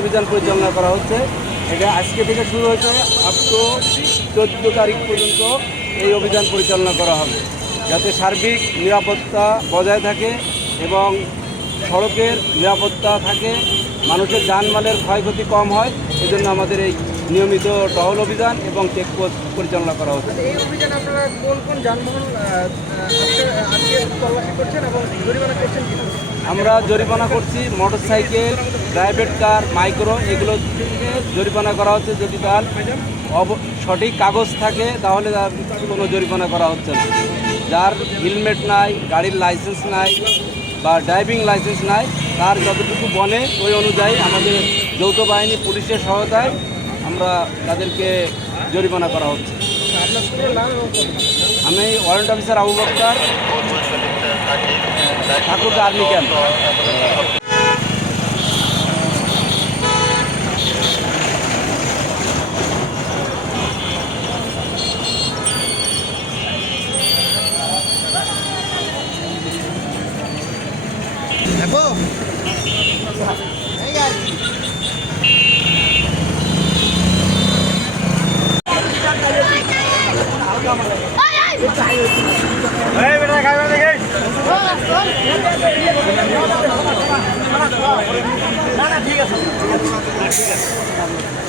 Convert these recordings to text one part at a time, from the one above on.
অভিযান পরিচালনা করা হচ্ছে। এটা আজকে থেকে শুরু হয়েছে আপ টু চোদ্দ তারিখ পর্যন্ত এই অভিযান পরিচালনা করা হবে। যাতে সার্বিক নিরাপত্তা বজায় থাকে এবং সড়কের নিরাপত্তা থাকে, মানুষের যানমালের ক্ষয়ক্ষতি কম হয়, এজন্য আমাদের এই নিয়মিত টহল অভিযান এবং চেকপোস্ট পরিচালনা করা হচ্ছে। এই অভিযানে আপনারা কোন কোন যানবাহন করছেন এবং করছেন আমরা জরিমানা করছি motor cycle private car micro এগুলো জরিমানা করা হচ্ছে যদি তার সঠিক কাগজ থাকে, তাহলে তার কোনো জরিমানা করা হচ্ছে না যার হেলমেট নাই, গাড়ির লাইসেন্স নাই বা ড্রাইভিং লাইসেন্স নাই, তার যতটুকু বনে ওই অনুযায়ী আমাদের যৌথ বাহিনী পুলিশের সহায়তায় আমরা তাদেরকে জরিমানা করা হচ্ছে। আমি ওয়ারেন্ট অফিসার আবু বক্তার ঠাকুর আর্মি ক্যাম্প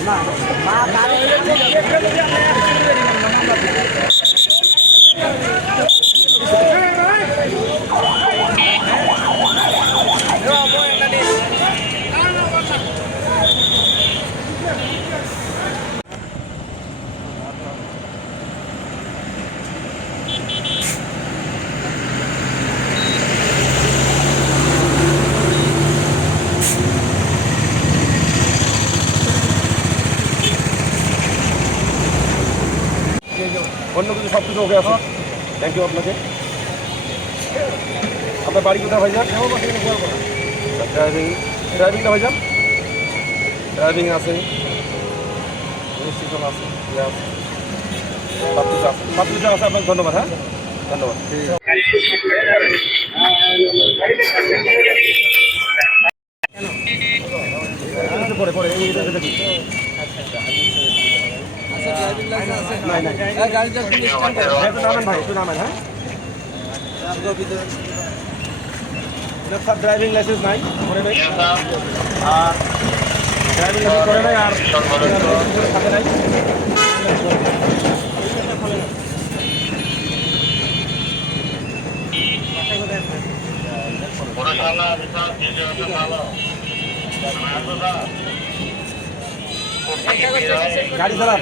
না অন্য কিছু সব কিছু ওকে আছে। থ্যাংক ইউ আপনাকে। আপনার বাড়ি কোথায় ভাইজান? ড্রাইভিং ড্রাইভিংটা ভাইজান? ড্রাইভিং আছে। রেজিস্ট্রেশন আছে। ইয়ে আছে। ধন্যবাদ হ্যাঁ? ধন্যবাদ এই এটা দেখি নাই নাই গাড়িটা হ্যাঁ, একটু নামেন ভাই একটু নামেন হ্যাঁ স্যার ড্রাইভিং নাই করে নাই গাড়ি চালান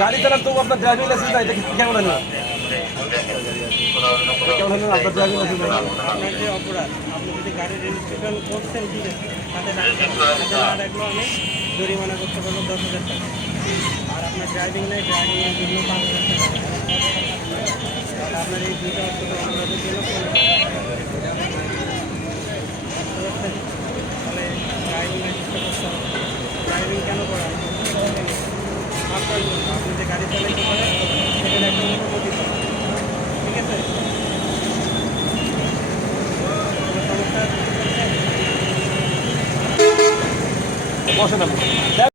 গাড়ি চালান তো আপনার ড্রাইভিং লাইসেন্স নাই কি কেমন হলো? কেমন আপনার ড্রাইভিং অপরাধ আপনি যদি ঠিক আছে তাতে আমি জরিমানা দশ হাজার টাকা আর আপনার ড্রাইভিং নেই টাকা আপনার এই অপরাধের জন্য Mostra na